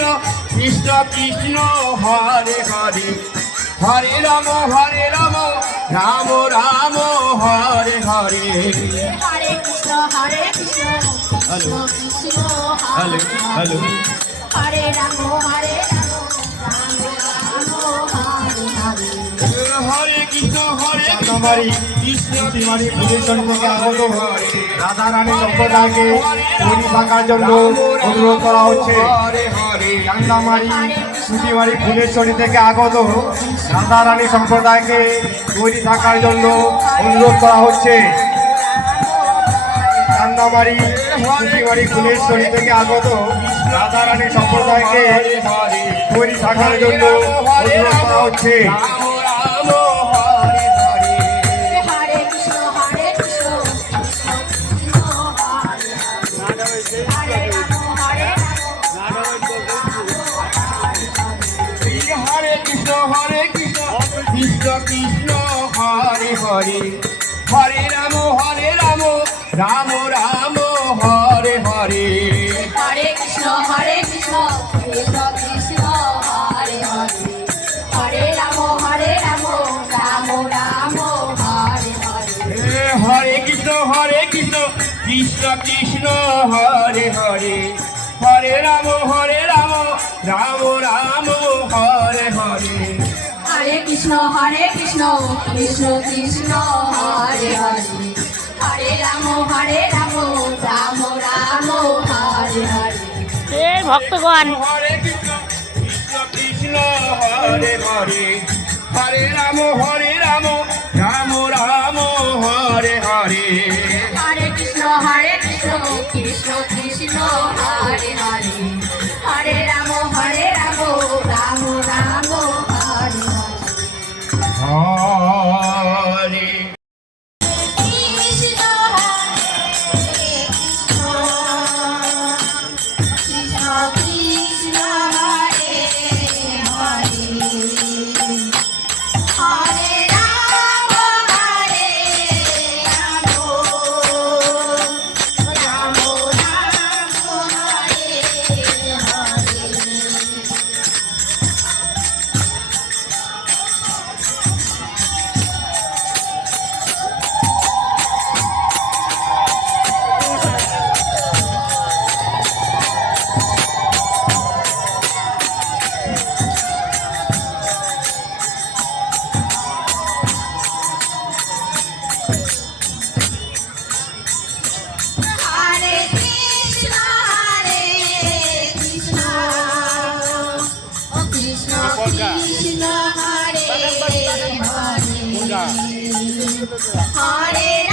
কৃষ্ণ কৃষ্ণ হরে হরে হরে রাম রাম রাম হরে হরে হরে কৃষ্ণ কৃষ্ণ কৃষ্ণ হরে হরে হরে রাম হরে কৃষ্ণ কৃষ্ণ তিমারি পুজোর থেকে আগত রাধা রানী সম্প্রদায়কে তৈরি থাকার জন্য অনুরোধ করা হচ্ছে। চান্দামারি সুতিমারি ফুলেশ্বরী থেকে আগত রাধা রানী সম্প্রদায়কে তৈরি থাকার জন্য অনুরোধ করা হচ্ছে। চান্দামারি সুতিমারি ফুলেশ্বরী থেকে আগত রাধা রানী সম্প্রদায়কে তৈরি থাকার জন্য অনুরোধ করা হচ্ছে। কৃষ্ণ কৃষ্ণ হরে হরে হরে রাম রাম রাম হরে হরে হরে কৃষ্ণ কৃষ্ণ কৃষ্ণ হরে হরে হরে রাম রাম রাম হরে হরে হরে কৃষ্ণ কৃষ্ণ কৃষ্ণ হরে হরে হরে রাম রাম রাম হরে হরে হরে কৃষ্ণ কৃষ্ণ কৃষ্ণ হরে হরে হরে রাম রাম রাম হরে হরে ভক্তগণ হরে কৃষ্ণ কৃষ্ণ হরে হরে হরে রাম রাম রাম হরে হরে হরে কৃষ্ণ কৃষ্ণ কৃষ্ণ হরে হরে হরে রাম রাম রাম হরে হরে কৃষ্ণ কৃষ্ণ কৃষ্ণ হরে হরে হরে রাম রাম হরে হরে কৃষ্ণ ও কৃষ্ণ কৃষ্ণ হরে হরে হরে